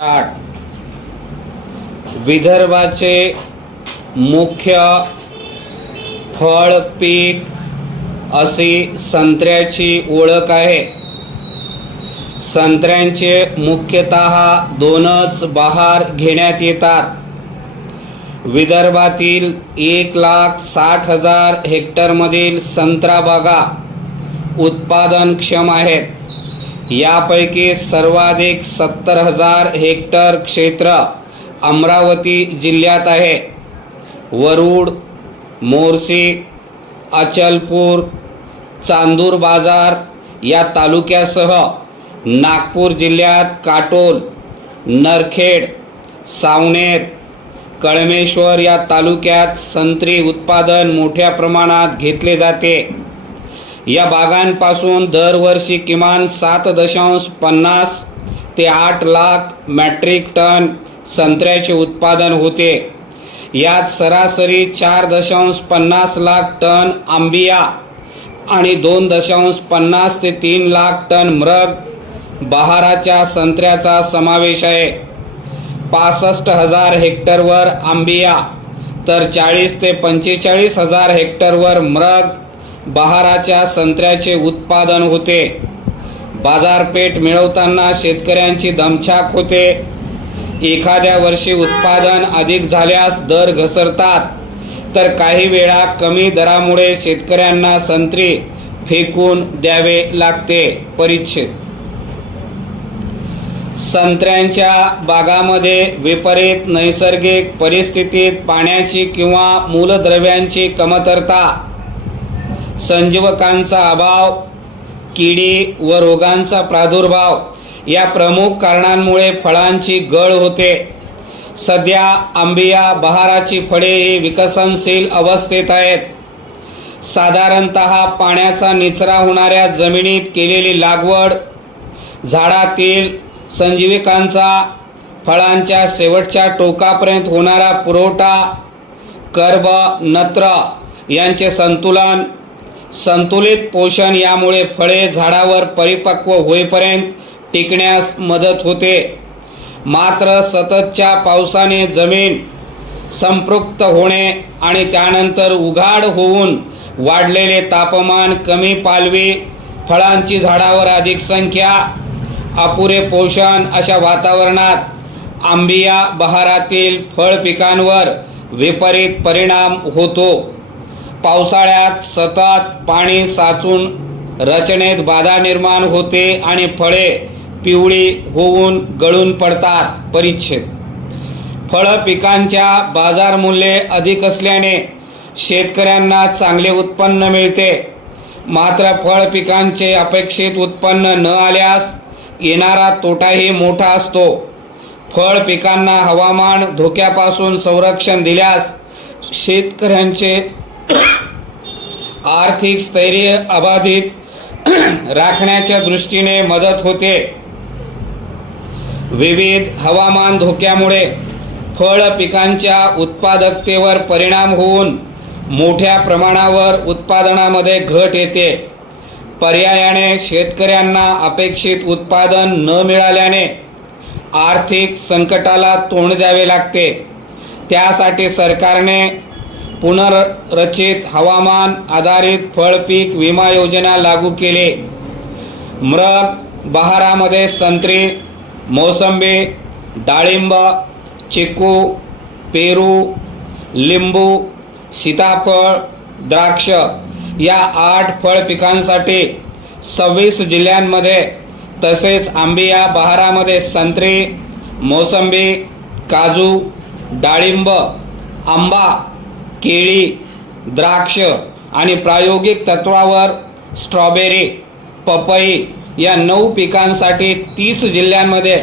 8 विदर्भाचे मुख्य फळ पीक अशी संत्र्याची ओळख आहे. संत्र्यांचे मुख्यतः दोनच बहार घेण्यात येतात. विदर्भातील 1,60,000 हेक्टरमधील संत्रा बागा उत्पादनक्षम आहेत. यापैकी सर्वाधिक 70,000 हेक्टर क्षेत्र अमरावती जिल्ह्यात आहे. वरुड, मोर्शी, अचलपूर, चांदूर बाजार या तालुक्यासह नागपूर जिल्ह्यात काटोल, नरखेड, सावनेर, कळमेश्वर या तालुक्यात संत्री उत्पादन मोठ्या प्रमाणात घेतले जाते. या बागांपासून दरवर्षी किमान 7.50 ते 8 लाख मेट्रिक टन संत्र्याचे उत्पादन होते. यात सरासरी 4.50 लाख टन आंबिया आणि 2.50 ते 3 लाख टन मृग बहाराच्या संत्र्याचा समावेश आहे. 65,000 हेक्टरवर आंबिया तर 40 ते 45,000 हेक्टरवर मृग बहाराच्या संत्र्याचे उत्पादन होते. बाजारपेठ मिळवताना शेतकऱ्यांची दमछाक होते. एखाद्या वर्षी उत्पादन अधिक झाल्यास दर घसरतात, तर काही वेळा कमी दरामुळे शेतकऱ्यांना संत्री फेकून द्यावे लागते. परिच्छेद संत्र्यांच्या बागामध्ये विपरीत नैसर्गिक परिस्थितीत पाण्याची किंवा मूलद्रव्यांची कमतरता, संजीवकांचा अभाव, किडी व रोगांचा प्रादुर्भाव या प्रमुख कारणांमुळे फळांची गळ होते. सध्या आंबिया बहाराची फळे ही विकसनशील अवस्थेत आहेत. साधारणतः पाण्याचा निचरा होणाऱ्या जमिनीत केलेली लागवड, झाडातील संजीवकांचा फळांच्या शेवटच्या टोकापर्यंत होणारा पुरवठा, कर्ब नत्र यांचे संतुलित पोषण यामुळे फळे झाडावर परिपक्व होईपर्यंत टिकण्यास मदत होते. मात्र सततच्या पावसाने जमीन संपृक्त होणे आणि त्यानंतर उघाड होऊन वाढलेले तापमान, कमी पालवी, फळांची झाडावर अधिक संख्या, अपुरे पोषण अशा वातावरणात आंबिया बहारातील फळ पिकांवर विपरीत परिणाम होतो. पावसाळ्यात सतत पाणी साचून रचनेत बाधा निर्माण होते आणि फळे पिवळी होऊन गळून पडतात. परिच्छेद फळ पिकांच्या बाजार मूल्ये अधिक असल्याने शेतकऱ्यांना चांगले उत्पन्न मिळते. मात्र फळ पिकांचे अपेक्षित उत्पन्न न आल्यास येणारा तोटाही मोठा असतो. फळ पिकांना हवामान धोक्यापासून संरक्षण दिल्यास शेतकऱ्यांचे आर्थिक स्थैर्य अबाधित राखण्याच्या दृष्टीने मदत होते. विविध हवामान धोक्यामुळे फळ पिकांच्या उत्पादकतेवर परिणाम होऊन मोठ्या प्रमाणावर उत्पादनामध्ये घट येते. पर्यायाने शेतकऱ्यांना अपेक्षित उत्पादन न मिळाल्याने आर्थिक संकटाला तोंड द्यावे लागते. त्यासाठी सरकारने पुनर्रचित हवामान आधारित फळपीक विमा योजना लागू केली. मृग बहारामध्ये संत्री, मोसंबी, डाळिंब, चिकू, पेरू, लिंबू, सीताफळ, द्राक्ष या 8 फळ पिकांसाठी 26 जिल्ह्यांमध्ये, तसेच आंबिया बहारामध्ये संत्री, मोसंबी, काजू, डाळिंब, आंबा, केळी, द्राक्ष आणि प्रायोगिक तत्वावर स्ट्रॉबेरी, पपई या 9 पिकांसाठी 30 जिल्ह्यांमध्ये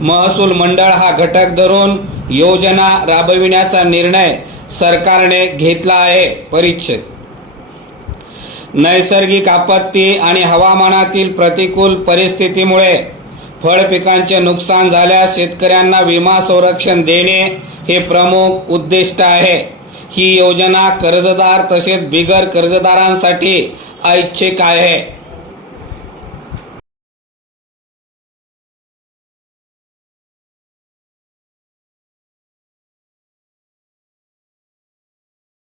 महसूल मंडळ हा घटक धरून योजना राबविण्याचा निर्णय सरकारने घेतला आहे. परिच्छेद नैसर्गिक आपत्ती आणि हवामानातील प्रतिकूल परिस्थितीमुळे फळ पिकांचे नुकसान झाल्यास शेतकऱ्यांना विमा संरक्षण देणे हे प्रमुख उद्दिष्ट आहे. ही योजना कर्जदार तसेच बिगर कर्जदारांसाठी ऐच्छिक आहे.